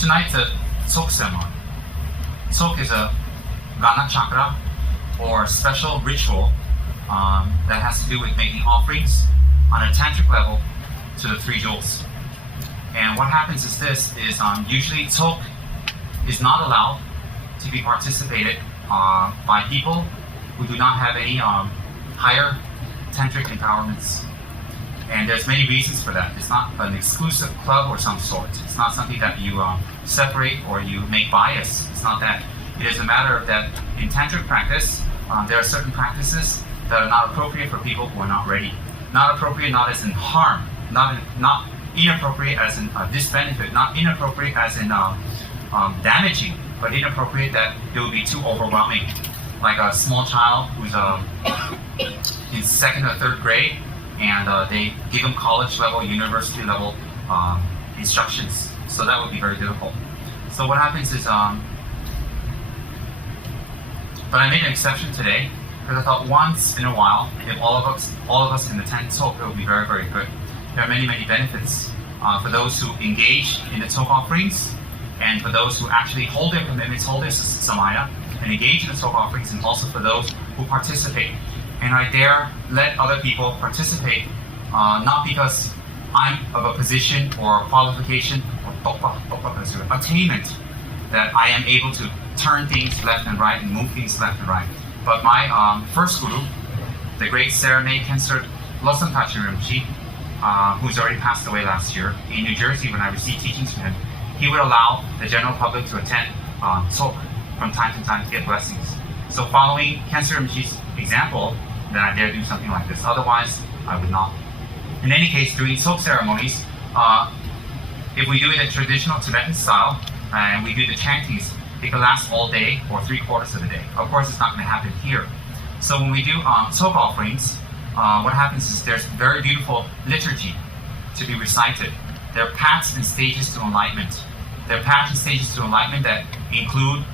tonight's a Tsog ceremony. Tsog is a Gana chakra or special ritual that has to do with making offerings on a tantric level to the three jewels. And what happens is this is usually Tsog is not allowed to be participated by people who do not have any higher tantric empowerments. And there's many reasons for that. It's not an exclusive club or some sort. It's not something that you separate or you make bias. It's not that. It is a matter of that in tantric practice, there are certain practices that are not appropriate for people who are not ready. Not appropriate, not as in harm, not inappropriate as in disbenefit, not inappropriate as in damaging, but inappropriate that it would be too overwhelming. Like a small child who's in second or third grade, and they give them college level, university level instructions. So that would be very difficult. So what happens is, but I made an exception today because I thought once in a while, if all of us can attend Tsog, it would be very, very good. There are many, many benefits for those who engage in the Tsog offerings, and for those who actually hold their commitments, hold their samaya, and engage in the Tsog offerings, and also for those who participate. And I dare let other people participate, not because I'm of a position or qualification or attainment that I am able to turn things left and right and move things left and right. But my first guru, the great Serenade Cancer Tsem Rinpoche, who's already passed away last year, in New Jersey when I received teachings from him, he would allow the general public to attend Tsog from time to time to get blessings. So following Cancer Rinpoche's example, then I dare do something like this. Otherwise, I would not. In any case, during Tsog ceremonies, if we do it in traditional Tibetan style, and we do the chantings, it can last all day or 3/4 of the day. Of course, it's not going to happen here. So when we do Tsog offerings, what happens is there's very beautiful liturgy to be recited. There are paths and stages to enlightenment. There are paths and stages to enlightenment that include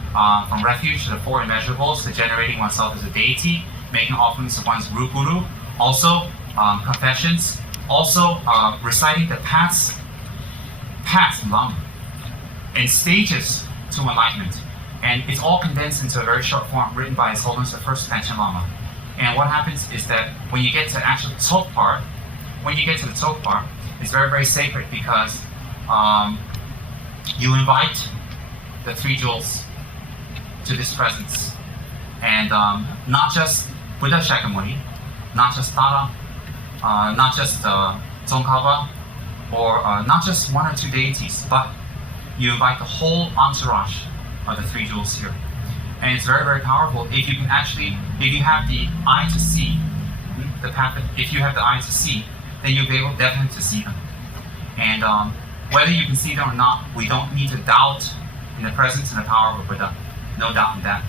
from refuge to the four immeasurables, to generating oneself as a deity, making offerings of one's guru, also confessions, also reciting the paths, Lama, and stages to enlightenment. And it's all condensed into a very short form written by His Holiness the First Panchen Lama. And what happens is that when you get to the actual Tsog part, it's very, very sacred because you invite the three jewels to this presence. And not just Buddha Shakyamuni, not just Tara, not just Tsongkhapa, or not just one or two deities, but you invite the whole entourage of the three jewels here. And it's very, very powerful if you can actually, if you have the eye to see the path, if you have the eye to see, then you'll be able definitely to see them. And whether you can see them or not, we don't need to doubt in the presence and the power of a Buddha. No doubt in that.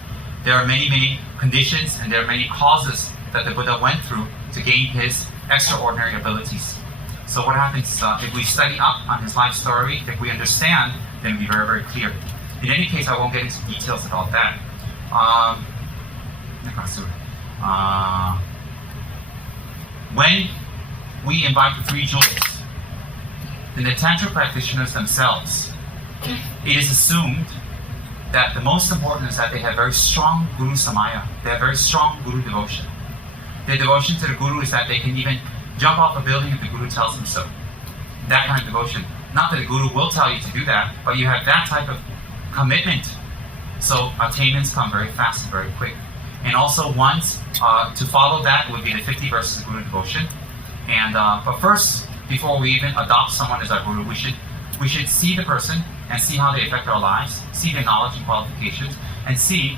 There are many, many conditions and there are many causes that the Buddha went through to gain his extraordinary abilities. So what happens if we study up on his life story, if we understand, then it'll be very, very clear. In any case, I won't get into details about that. When we invite the three jewels, then the Tantra practitioners themselves, it is assumed that the most important is that they have very strong Guru Samaya. They have very strong Guru devotion. Their devotion to the Guru is that they can even jump off a building if the Guru tells them so. That kind of devotion. Not that the Guru will tell you to do that, but you have that type of commitment. So attainments come very fast and very quick. And also once, to follow that would be the 50 verses of Guru devotion. And but first, before we even adopt someone as our Guru, we should see the person and see how they affect our lives, see their knowledge and qualifications, and see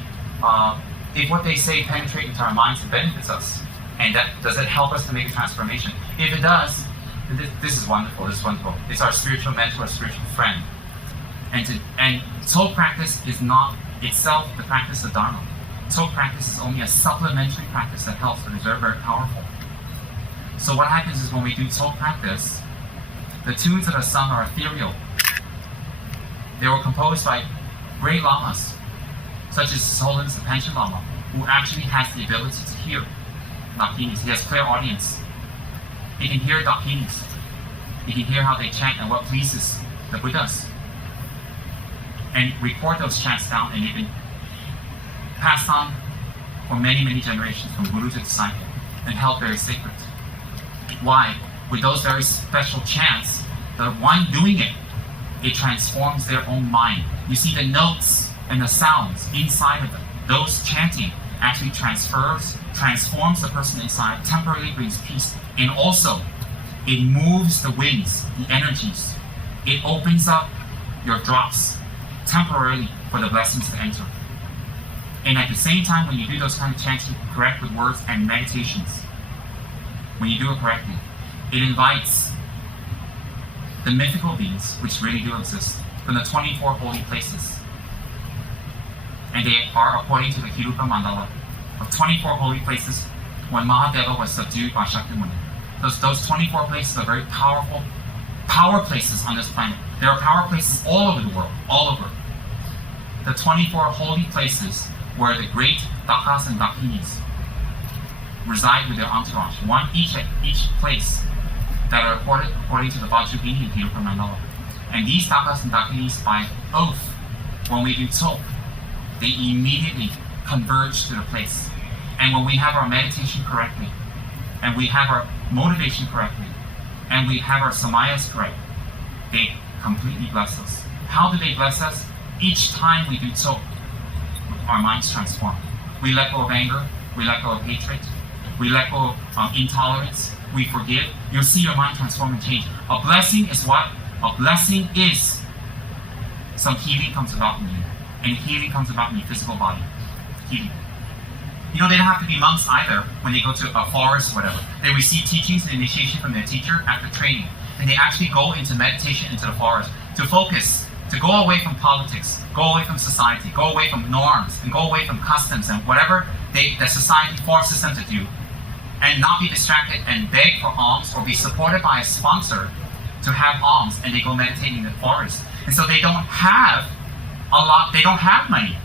if what they say penetrates into our minds and benefits us. And does it help us to make a transformation? If it does, this is wonderful, It's our spiritual mentor, our spiritual friend. And Tsog practice is not itself the practice of Dharma. Tsog practice is only a supplementary practice that helps, but it's very, very powerful. So what happens is when we do Tsog practice, the tunes that are sung are ethereal. They were composed by great lamas, such as His Holiness the Panchen Lama, who actually has the ability to hear Dakinis. He has clear audience. He can hear Dakinis. He can hear how they chant and what pleases the Buddhas. and record those chants down, and they've been passed on for many, many generations from guru to disciple and held very sacred. Why? With those very special chants, the one doing it, it transforms their own mind. You see the notes and the sounds inside of them. Those chanting actually transforms the person inside, temporarily brings peace, and also it moves the winds, the energies. It opens up your drops temporarily for the blessings to enter. And at the same time, when you do those kind of chanting correct with words and meditations, when you do it correctly, it invites the mythical beings, which really do exist, from the 24 holy places. And they are according to the Kirupa Mandala of 24 holy places when Mahadeva was subdued by Shakyamuni. Those 24 places are very powerful power places on this planet. There are power places all over the world, all over. The 24 holy places where the great Dakas and Dakinis reside with their entourage, one each at each place, that are recorded according to the Vajrayogini and Kirupa Mandala. And these Dakas and Dakinis, by oath, when we do Tsog, they immediately converge to the place. And when we have our meditation correctly, and we have our motivation correctly, and we have our samayas correct, they completely bless us. How do they bless us? Each time we do Tsog, our minds transform. We let go of anger, we let go of hatred, we let go of intolerance, we forgive. You'll see your mind transform and change. A blessing is what? A blessing is some healing comes about in you. And healing comes about in your physical body. Healing. You know, they don't have to be monks either when they go to a forest or whatever. They receive teachings and initiation from their teacher after training. And they actually go into meditation into the forest to focus, to go away from politics, go away from society, go away from norms, and go away from customs and whatever the society forces them to do, and not be distracted and beg for alms or be supported by a sponsor to have alms, and they go meditating in the forest. And so they don't have a lot, they don't have money.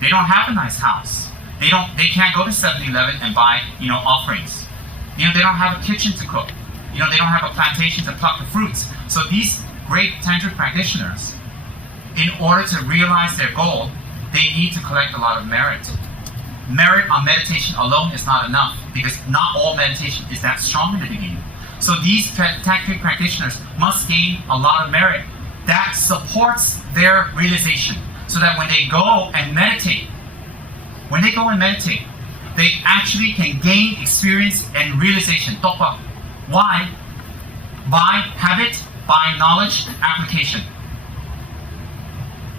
They don't have a nice house. They can't go to 7-Eleven and buy, offerings. They don't have a kitchen to cook. They don't have a plantation to pluck the fruits. So these great tantric practitioners, in order to realize their goal, they need to collect a lot of merit. Merit on meditation alone is not enough, because not all meditation is that strong in the beginning. So these tantric practitioners must gain a lot of merit that supports their realization, so that when they go and meditate, they actually can gain experience and realization. Chopa. Why? By habit, by knowledge, application.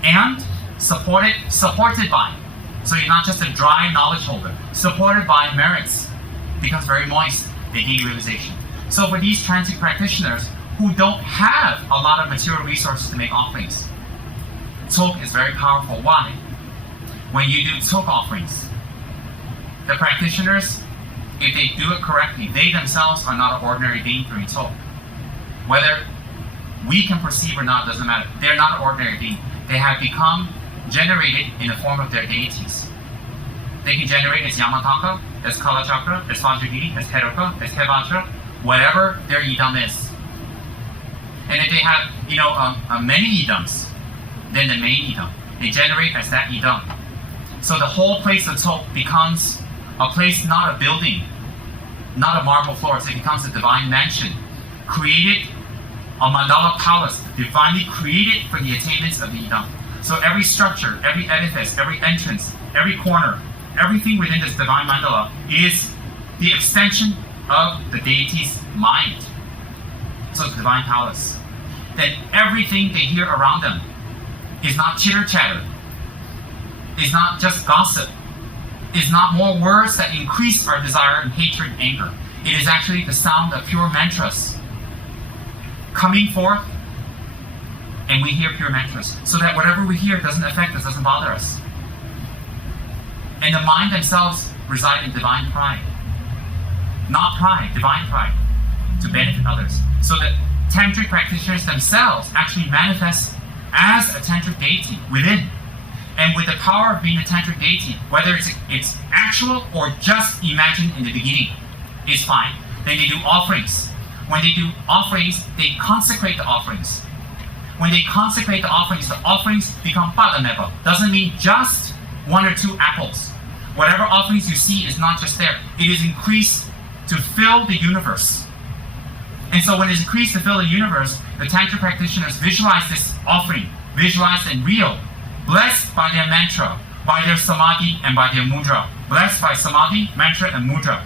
And supported by. So you're not just a dry knowledge holder. Supported by merits. Becomes very moist. They gain realization. So for these tantric practitioners who don't have a lot of material resources to make offerings, Tsog is very powerful. Why? When you do Tsog offerings, the practitioners, if they do it correctly, they themselves are not an ordinary being doing Tsog. Whether we can perceive or not doesn't matter. They're not an ordinary being. They have become generated in the form of their deities. They can generate as Yamataka, as Kala Chakra, as Vajragiri, as Heroka, as Hevajra, whatever their idam is. And if they have, many idams, then the main idam, they generate as that idam. So the whole place of Tsog becomes a place, not a building, not a marble floor. So it becomes a divine mansion, created, a mandala palace, divinely created for the attainments of the idam. So every structure, every edifice, every entrance, every corner, everything within this divine mandala is the extension of the deity's mind. So it's a divine palace. Then everything they hear around them is not chitter-chatter, is not just gossip, is not more words that increase our desire and hatred and anger. It is actually the sound of pure mantras coming forth, and we hear pure mantras, so that whatever we hear doesn't affect us, doesn't bother us. And the mind themselves reside in divine pride. Not pride, divine pride, to benefit others. So that tantric practitioners themselves actually manifest as a tantric deity within. And with the power of being a tantric deity, whether it's actual or just imagined in the beginning, is fine. Then they do offerings. When they do offerings, they consecrate the offerings. when they consecrate the offerings become padameva. Doesn't mean just 1 or 2 apples. Whatever offerings you see is not just there. It is increased to fill the universe. And so when it's increased to fill the universe, the Tantra practitioners visualize this offering, visualized and real, blessed by their mantra, by their samadhi, and by their mudra. Blessed by samadhi, mantra, and mudra.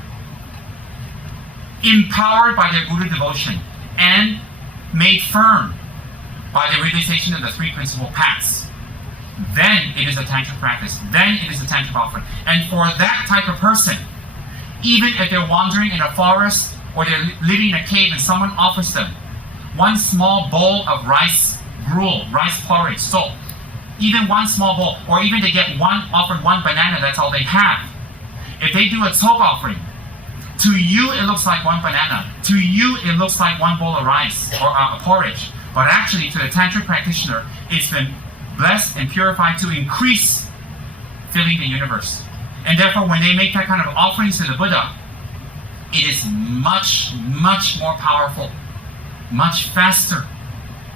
Empowered by their Buddha devotion, and made firm by the realization of the 3 principal paths. Then it is a tantric practice. Then it is a tantric offering. And for that type of person, even if they're wandering in a forest or they're living in a cave and someone offers them 1 small bowl of rice gruel, rice porridge, so even 1 small bowl, or even they get offered 1 banana, that's all they have. If they do a Tsog offering, to you it looks like 1 banana. To you it looks like 1 bowl of rice or a porridge. But actually, to the Tantric practitioner, it's been blessed and purified to increase filling the universe. And therefore, when they make that kind of offerings to the Buddha, it is much, much more powerful, much faster,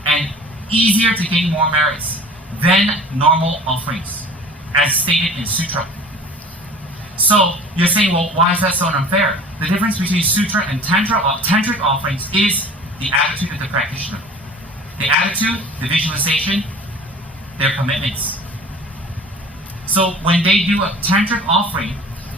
and easier to gain more merits than normal offerings, as stated in Sutra. So, you're saying, well, why is that so unfair? The difference between Sutra and Tantric offerings is the attitude of the practitioner. The attitude, the visualization, their commitments. So when they do a Tantric offering,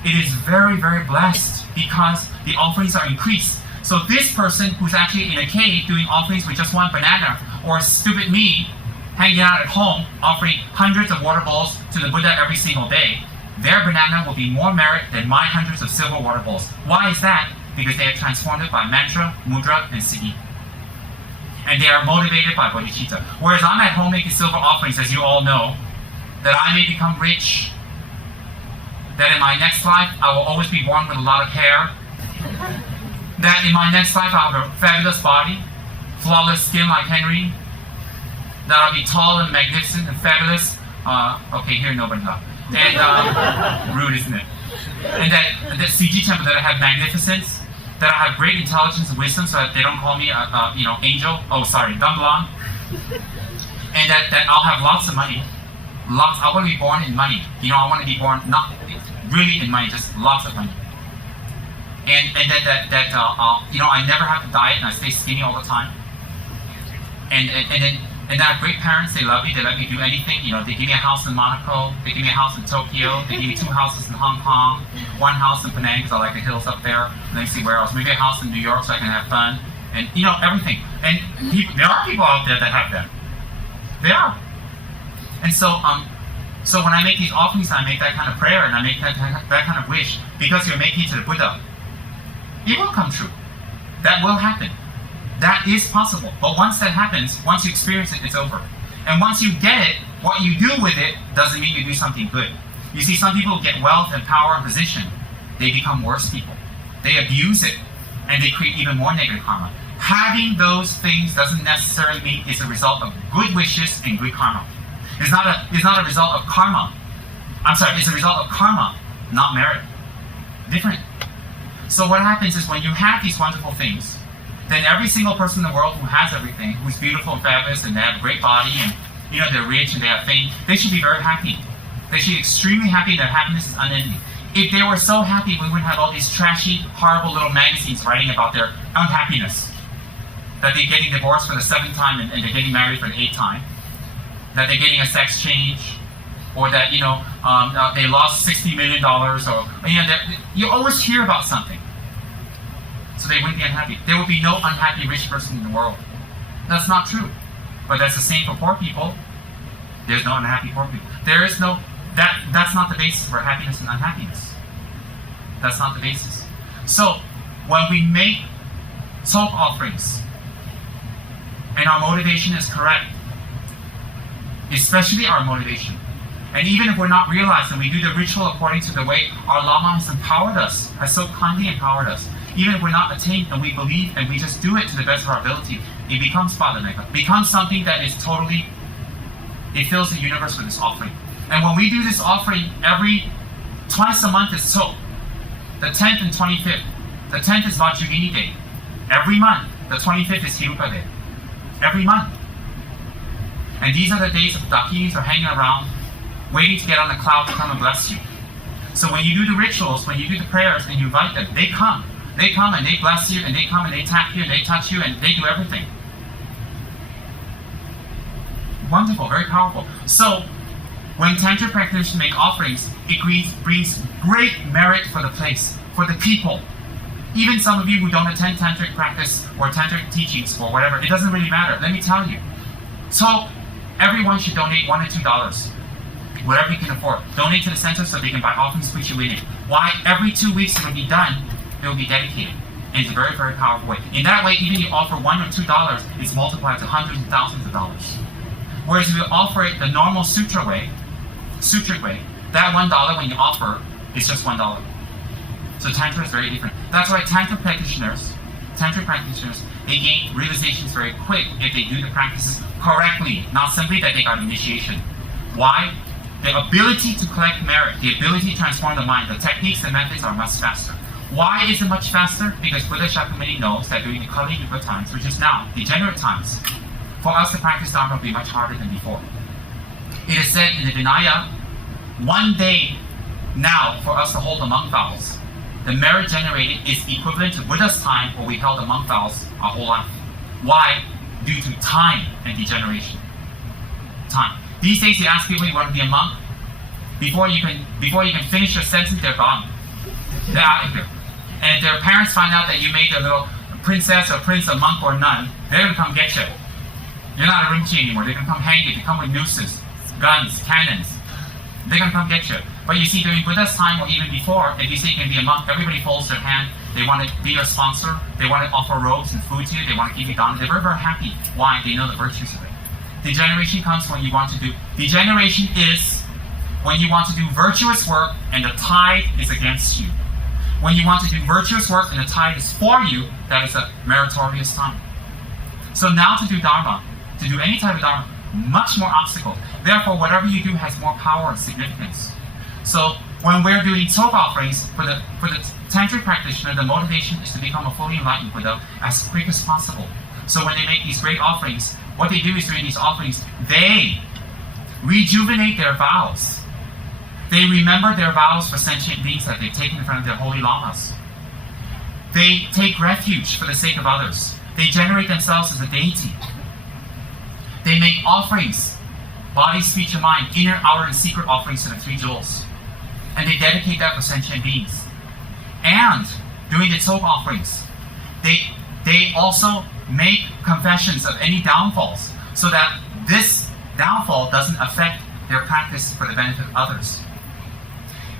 it is very, very blessed because the offerings are increased. So this person who's actually in a cave doing offerings with just 1 banana, or stupid me hanging out at home offering hundreds of water bowls to the Buddha every single day, their banana will be more merit than my hundreds of silver water bowls. Why is that? Because they are transformed it by mantra, mudra, and siddhi. And they are motivated by bodhicitta. Whereas I'm at home making silver offerings, as you all know, that I may become rich, that in my next life I will always be born with a lot of hair, that in my next life I'll have a fabulous body, flawless skin like Henry, that I'll be tall and magnificent and fabulous. Okay, here nobody laughed. And rude, isn't it? And that CG temple, that I have magnificence, that I have great intelligence and wisdom, so that they don't call me angel. Oh, sorry, Dumblan. And that I'll have lots of money. Lots. I want to be born in money. I want to be born not really in money, just lots of money. And that I never have to diet and I stay skinny all the time. And I have great parents. They love me. They let me do anything. They give me a house in Monaco. They give me a house in Tokyo. They give me 2 houses in Hong Kong. 1 house in Penang because I like the hills up there. Let me see where else. Maybe a house in New York so I can have fun. And everything. And there are people out there that have that. There are. And so when I make these offerings, I make that kind of prayer and I make that kind of wish, because you're making it to the Buddha, it will come true. That will happen. That is possible. But once that happens, once you experience it, it's over. And once you get it, what you do with it doesn't mean you do something good. You see, some people get wealth and power and position. They become worse people. They abuse it, and they create even more negative karma. Having those things doesn't necessarily mean it's a result of good wishes and good karma. It's not a result of karma. It's a result of karma, not merit. Different. So what happens is when you have these wonderful things, then every single person in the world who has everything, who's beautiful and fabulous, and they have a great body, and they're rich and they have fame, they should be very happy. They should be extremely happy. Their happiness is unending. If they were so happy, we wouldn't have all these trashy, horrible little magazines writing about their unhappiness. That they're getting divorced for the 7th time and they're getting married for the 8th time. That they're getting a sex change, or that they lost $60 million, or you always hear about something. So they wouldn't be unhappy. There would be no unhappy rich person in the world. That's not true. But that's the same for poor people. There's no unhappy poor people. There is no that's not the basis for happiness and unhappiness. That's not the basis. So when we make Tsog offerings and our motivation is correct, especially our motivation, and even if we're not realizing, we do the ritual according to the way our Lama has empowered us, has so kindly empowered us. Even if we're not attained and we believe and we just do it to the best of our ability, it becomes padameka, becomes something that is totally, it fills the universe with this offering. And when we do this offering, twice a month is Tsog. The 10th and 25th. The 10th is Vajrayini Day. Every month. The 25th is Hiruka Day. Every month. And these are the days of dakinis are hanging around, waiting to get on the cloud to come and bless you. So when you do the rituals, when you do the prayers and you invite them, they come. They come and they bless you, and they come and they tap you and they touch you and they do everything. Wonderful, very powerful. So when Tantric practitioners make offerings, it brings great merit for the place, for the people. Even some of you who don't attend Tantric practice or Tantric teachings or whatever, it doesn't really matter. Let me tell you. So everyone should donate $1 or $2. Whatever you can afford. Donate to the center so they can buy offerings, put you in it. Why? Every 2 weeks it will be done, it will be dedicated. And it's a very, very powerful way. In that way, even you offer $1 or $2, it's multiplied to hundreds and thousands of dollars. Whereas if you offer it the normal sutric way, that $1 when you offer is just $1. So Tantra is very different. That's why Tantric practitioners, they gain realizations very quick if they do the practices correctly, not simply that they got initiation. Why? The ability to collect merit, the ability to transform the mind, the techniques and methods are much faster. Why is it much faster? Because Buddha Shakyamuni knows that during the Kali Yuga times, which is now degenerate times, for us to practice Dharma will be much harder than before. It is said in the Vinaya, one day now for us to hold the monk vows, the merit generated is equivalent to Buddha's time where we held the monk vows our whole life. Why? Due to time and degeneration. Time. These days, you ask people you want to be a monk, before you can finish your sentence, they're gone. They're out of here. And if their parents find out that you made a little princess or prince, a monk or nun, they're gonna come get you. You're not a Rinpoche anymore. They're gonna come hang you. They come with nooses, guns, cannons. They're gonna come get you. But you see, during Buddha's time or even before, if you say you can be a monk, everybody folds their hand. They want to be your sponsor. They want to offer robes and food to you. They want to give you dana. They're very, very happy. Why? They know the virtues of it. Degeneration comes when you want to do... Degeneration is when you want to do virtuous work and the tide is against you. When you want to do virtuous work and the tide is for you, that is a meritorious time. So now to do Dharma, to do any type of Dharma, much more obstacles. Therefore, whatever you do has more power and significance. So when we're doing Tsog offerings, for the Tantric practitioner, the motivation is to become a fully enlightened Buddha as quick as possible. So when they make these great offerings, what they do is during these offerings, they rejuvenate their vows. They remember their vows for sentient beings that they've taken in front of their holy lamas. They take refuge for the sake of others. They generate themselves as a deity. They make offerings, body, speech, and mind, inner, outer, and secret offerings to the three jewels. And they dedicate that for sentient beings. And during the Tsog offerings, they also make confessions of any downfalls so that this downfall doesn't affect their practice for the benefit of others.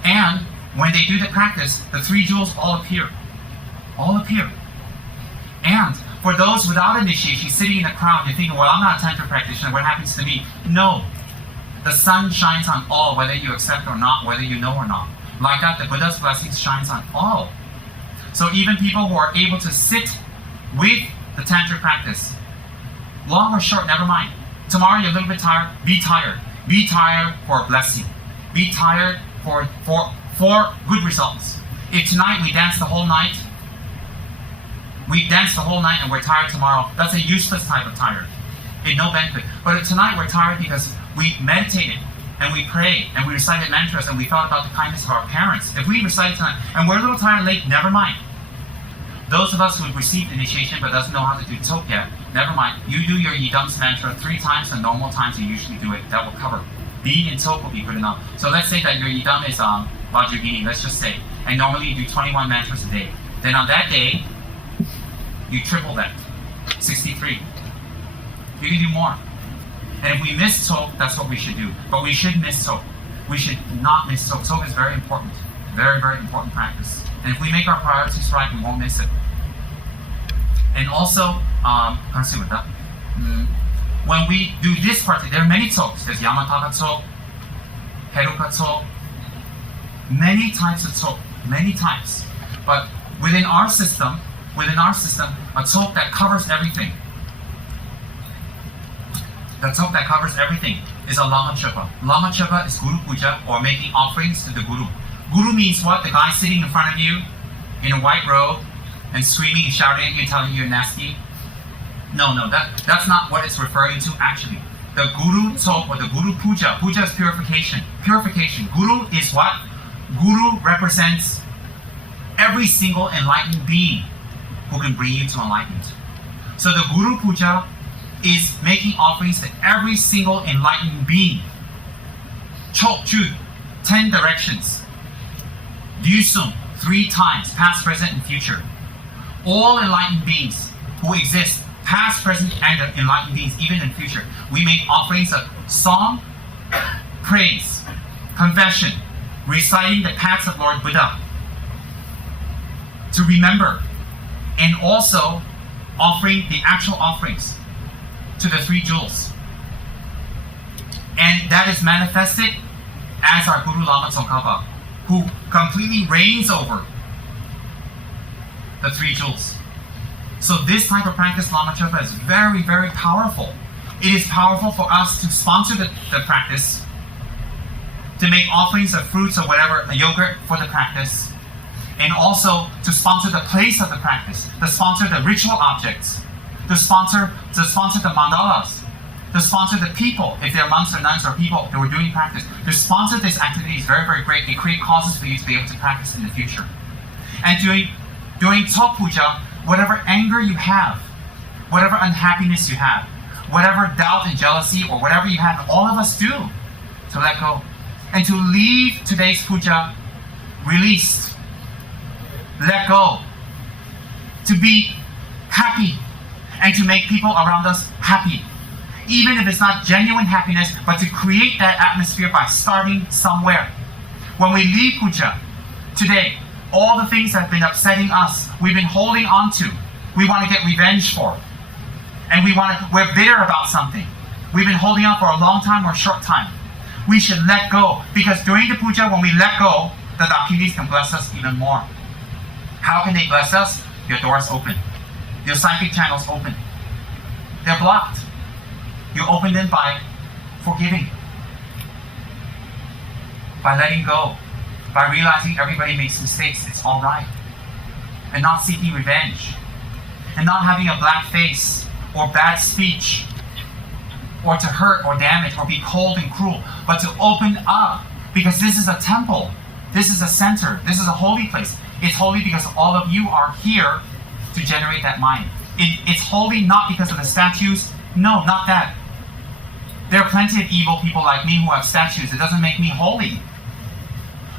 And when they do the practice, the three jewels all appear. All appear. And for those without initiation sitting in the crowd, you're thinking, well, I'm not a Tantric practitioner, what happens to me? No. The sun shines on all, whether you accept or not, whether you know or not. Like that, the Buddha's blessings shines on all. So even people who are able to sit with the Tantric practice, long or short, never mind. Tomorrow you're a little bit tired, be tired. Be tired for a blessing. Be tired for good results. If tonight we dance the whole night, and we're tired tomorrow, that's a useless type of tired. It's no benefit. But if tonight we're tired because we meditated and we prayed and we recited mantras and we thought about the kindness of our parents. If we recite tonight and we're a little tired late, never mind. Those of us who have received initiation but doesn't know how to do Tsok yet, never mind. You do your Yidam's mantra 3 times the normal times you usually do it. That will cover. Being in Tsok will be good enough. So let's say that your Yidam is Vajragini, let's just say. And normally you do 21 mantras a day. Then on that day, you triple that. 63. You can do more. And if we miss Tsok, that's what we should do. But we should miss Tsok. We should not miss Tsok. Tsok is very important. Very, very important practice. And if we make our priorities right, we won't miss it. And also, when we do this part, there are many Tsoks. There's Yamataka Tsok, Heruka Tsok, many types of Tsok, many types. But within our system, a Tsok that covers everything. The Tsok that covers everything is a Lama Chopa. Lama Chopa is Guru Puja, or making offerings to the Guru. Guru means what? The guy sitting in front of you in a white robe and screaming and shouting at you, telling you you're nasty. No, that's not what it's referring to actually. the Guru Tsok or the Guru Puja. Puja is purification. Purification. Guru is what? Guru represents every single enlightened being who can bring you to enlightenment. So the Guru Puja is making offerings to every single enlightened being. Chok Chu, 10 directions. Yusum, 3 times, past, present, and future. All enlightened beings who exist, past, present, and enlightened beings, even in future. We make offerings of song, praise, confession, reciting the paths of Lord Buddha, to remember, and also offering the actual offerings to the 3 jewels. And that is manifested as our Guru Lama Tsongkhapa, who completely reigns over the 3 jewels. So this type of practice, Lama Chopa, is very, very powerful. It is powerful for us to sponsor the practice, to make offerings of fruits or whatever, a yogurt for the practice, and also to sponsor the place of the practice, to sponsor the ritual objects, to sponsor the mandalas, to sponsor the people, if they're monks or nuns or people who are doing practice. To sponsor this activity is very, very great. They create causes for you to be able to practice in the future. And during Tsog Puja, whatever anger you have, whatever unhappiness you have, whatever doubt and jealousy or whatever you have, all of us do, to let go. And to leave today's puja released, let go, to be happy, and to make people around us happy. Even if it's not genuine happiness, but to create that atmosphere by starting somewhere. When we leave puja today, all the things that have been upsetting us, we've been holding on to, we want to get revenge for. And we're bitter about something. We've been holding on for a long time or a short time. We should let go, because during the puja, when we let go, the Dakinis can bless us even more. How can they bless us? Your doors open. Your psychic channels open. They're blocked. You open them by forgiving, by letting go, by realizing everybody makes mistakes, it's all right, and not seeking revenge, and not having a black face or bad speech, or to hurt or damage or be cold and cruel, but to open up, because this is a temple, this is a center, this is a holy place. It's holy because all of you are here to generate that mind. It's holy not because of the statues, no, not that. There are plenty of evil people like me who have statues. It doesn't make me holy.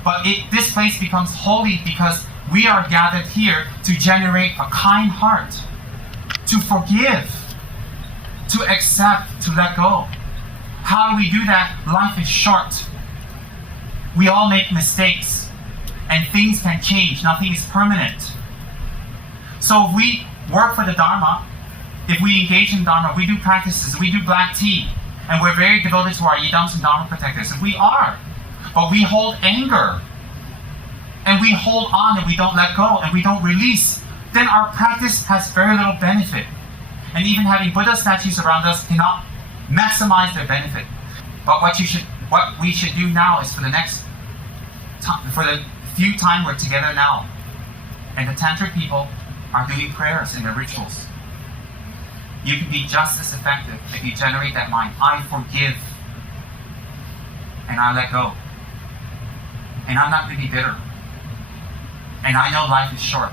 But this place becomes holy because we are gathered here to generate a kind heart, to forgive, to accept, to let go. How do we do that? Life is short. We all make mistakes, and things can change. Nothing is permanent. So if we work for the Dharma, if we engage in Dharma, we do practices, we do black tea, and we're very devoted to our Yidams and Dharma protectors, and we are. But we hold anger, and we hold on, and we don't let go, and we don't release, then our practice has very little benefit. And even having Buddha statues around us cannot maximize their benefit. But what we should do now is for the next time, for the few time we're together now, and the Tantric people are doing prayers in their rituals. You can be just as effective if you generate that mind. I forgive, and I let go. And I'm not going to be bitter. And I know life is short.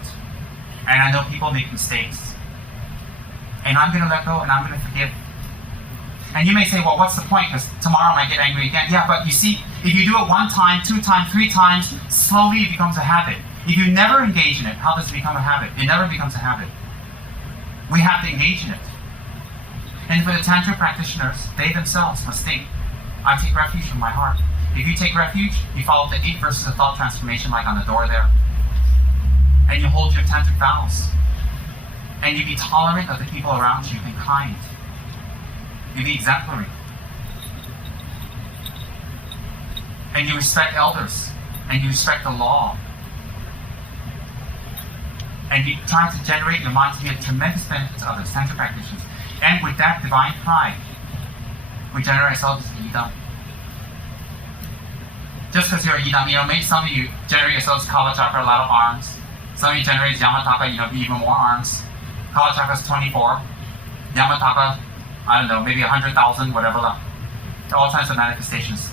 And I know people make mistakes. And I'm going to let go, and I'm going to forgive. And you may say, well, what's the point? Because tomorrow I might get angry again. Yeah, but you see, if you do it 1 time, 2 times, 3 times, slowly it becomes a habit. If you never engage in it, how does it become a habit? It never becomes a habit. We have to engage in it. And for the Tantra practitioners, they themselves must think, I take refuge from my heart. If you take refuge, you follow the 8 verses of thought transformation like on the door there. And you hold your Tantric vows. And you be tolerant of the people around you and kind. You be exemplary. And you respect elders. And you respect the law. And you try to generate your mind to be a tremendous benefit to others, Tantra practitioners. And with that divine pride, we generate ourselves as a Yidam. Just because you're a Yidam, maybe some of you generate yourselves Kala Chakra, a lot of arms. Some of you generate Yamataka, even more arms. Kala Chakra is 24. Yamataka, I don't know, maybe 100,000, whatever. All types of manifestations.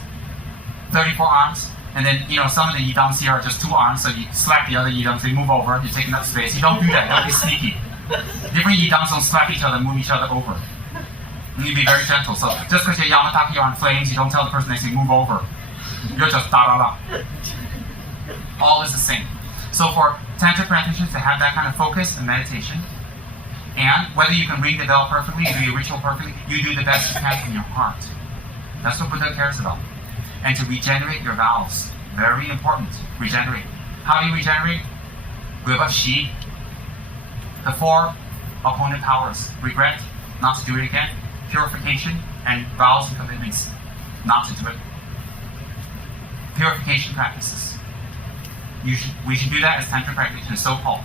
34 arms. And then, some of the yidams here are just 2 arms, so you slap the other yidams, they move over, you're taking up space. You don't do that, don't be sneaky. Different yidams don't slap each other, move each other over. You need to be very gentle. So just because you're yamataki, you're on flames, you don't tell the person next to you, move over. You're just da-da-da. All is the same. So for Tantric practitioners to have that kind of focus and meditation, and whether you can ring the bell perfectly, do your ritual perfectly, you do the best you can from your heart. That's what Buddha cares about. And to regenerate your vows, very important. Regenerate. How do you regenerate? With a Shi. The 4 opponent powers: regret, not to do it again; purification, and vows and commitments, not to do it. Purification practices. We should do that as Tantric practitioners, so-called.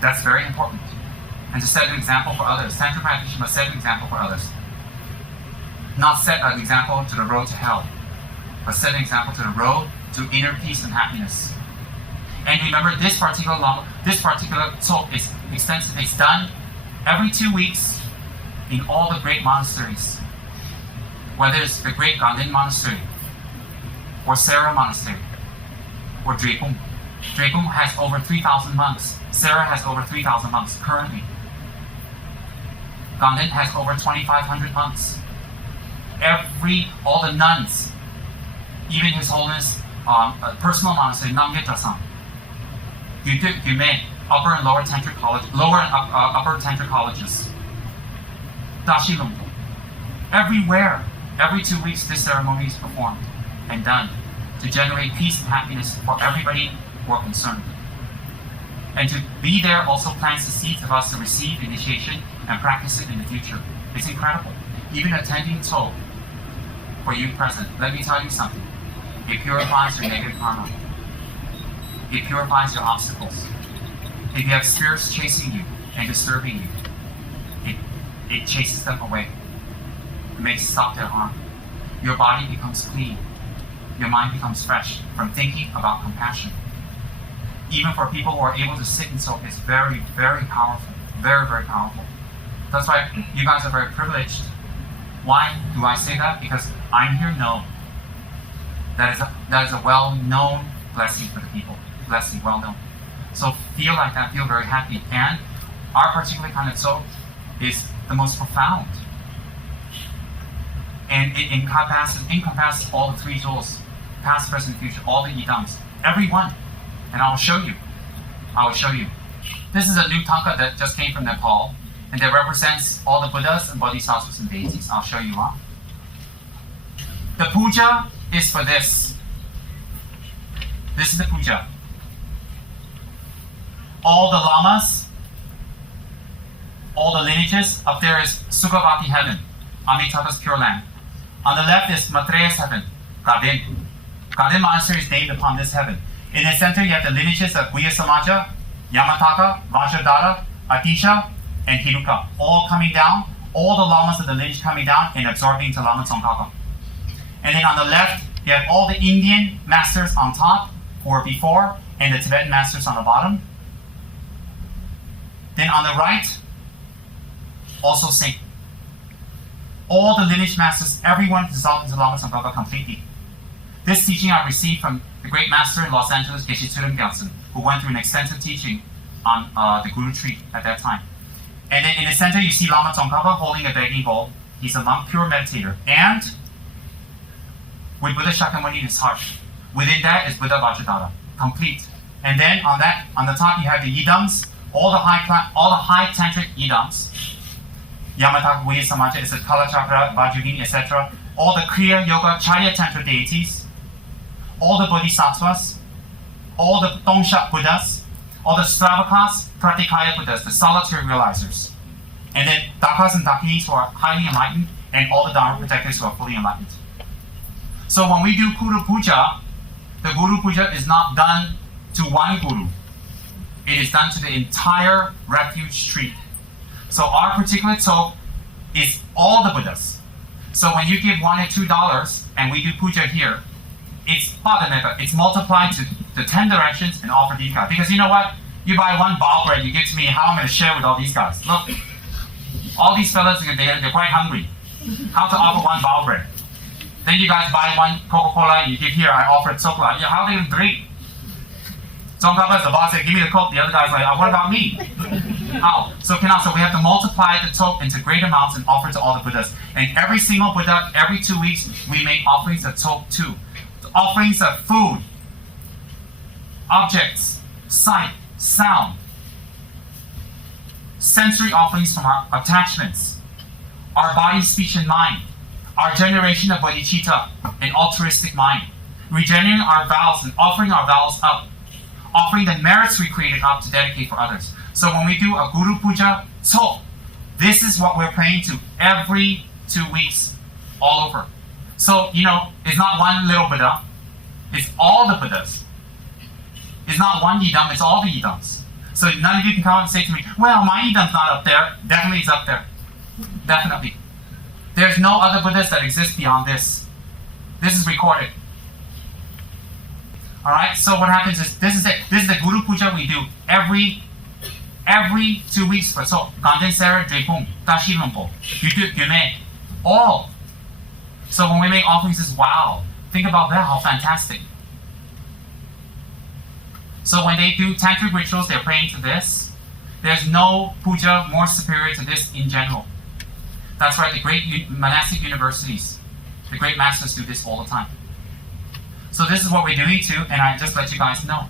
That's very important. And to set an example for others. Tantric practitioners must set an example for others. Not set an example to the road to hell, but set an example to the road to inner peace and happiness. And remember, this particular Tsok is extensive. It's done every 2 weeks in all the great monasteries. Whether it's the great Ganden Monastery, or Sarah Monastery, or Drepung. Drepung has over 3,000 monks. Sarah has over 3,000 monks currently. Ganden has over 2,500 monks. All the nuns, even His Holiness personal monastery, Namgyal-san, Gyume, upper and lower tantric college, upper tantric colleges, Dashilumpo. Everywhere, every 2 weeks, this ceremony is performed and done to generate peace and happiness for everybody who are concerned. And to be there also plants the seeds of us to receive initiation and practice it in the future. It's incredible. Even attending Tsog for you present, let me tell you something. It purifies your negative karma. It purifies your obstacles. If you have spirits chasing you and disturbing you, it chases them away. It makes stop their harm. Your body becomes clean. Your mind becomes fresh from thinking about compassion. Even for people who are able to sit in Tsog, it's very, very powerful. Very, very powerful. That's why you guys are very privileged. Why do I say that? Because I'm here known. That is a well-known blessing for the people. Blessing, well-known. So feel like that, feel very happy. And our particular kind of Tsog is the most profound. And it encompasses all the 3 jewels, past, present, future, all the yidams, every one. And I will show you. This is a new tanka that just came from Nepal, and that represents all the Buddhas and Bodhisattvas and deities. I'll show you one. The puja is for this. This is the puja. All the lamas, all the lineages. Up there is Sukhavati heaven, Amitabha's pure land. On the left is Maitreya's heaven, Ganden. Ganden Monastery is named upon this heaven. In the center, you have the lineages of Guya Samaja, Yamataka, Vajradhara, Atisha, and Hiruka, all coming down, all the lamas of the lineage coming down and absorbing into Lama Tsongkhapa. And then on the left, you have all the Indian masters on top, who were before, and the Tibetan masters on the bottom. Then on the right, also same. All the lineage masters, everyone dissolved into Lama Tsongkhapa completely. This teaching I received from the great master in Los Angeles, Geshe Tsurim Gyaltsen, who went through an extensive teaching on the Guru tree at that time. And then in the center, you see Lama Tsongkhapa holding a begging bowl. He's a monk, pure meditator. And with Buddha Shakyamuni in his heart. Within that is Buddha Vajradhara, complete. And then on the top, you have the yidams, all the high tantric yidams. Yamataka, Guya Samaja, is a Kala Chakra, Vajragini, etc. All the Kriya, Yoga, Chaya Tantra deities, all the Bodhisattvas, all the Dongsha Buddhas, all the Stravakas, Pratikaya Buddhas, the solitary realizers. And then Dakas and Dakinis who are highly enlightened, and all the Dharma protectors who are fully enlightened. So when we do Guru Puja, the Guru Puja is not done to one Guru. It is done to the entire refuge tree. So our particular Tsog is all the Buddhas. So when you give $1 or $2 and we do puja here, it's multiplied to the 10 directions and offer these guys. Because you know what? You buy one ball bread, you give to me, how am I going to share with all these guys? Look, All these fellas, they're quite hungry. How to offer one bao bread? Then you guys buy one Coca-Cola, you give here, I offer Tsok. Yeah, how do you drink? Tsongkapa's the boss said, give me the Coke. The other guy's like, oh, what about me? How? So we have to multiply the Tsok into great amounts and offer to all the Buddhas. And every single Buddha, every 2 weeks, we make offerings of Tsok too. The offerings of food, objects, sight, sound, sensory offerings from our attachments, our body, speech, and mind, our generation of bodhicitta, an altruistic mind, regenerating our vows and offering our vows up, offering the merits we created up to dedicate for others. So when we do a Guru Puja Tsok, this is what we're praying to every 2 weeks, all over. So, it's not one little Buddha, it's all the Buddhas. It's not one Yidam, it's all the Yidams. So none of you can come and say to me, well, my Yidam's not up there. Definitely it's up there. Definitely. There's no other Buddhas that exist beyond this. This is recorded. Alright, so what happens is, this is it. This is the Guru Puja we do every 2 weeks for so. Kanten Sera, Drepung, Tashi Lumpo, Yutu, Yume, all. So when we make offerings, it's wow. Think about that, how fantastic. So when they do tantric rituals, they're praying to this. There's no puja more superior to this in general. That's right, the great monastic universities, the great masters do this all the time. So this is what we're doing too, and I just let you guys know.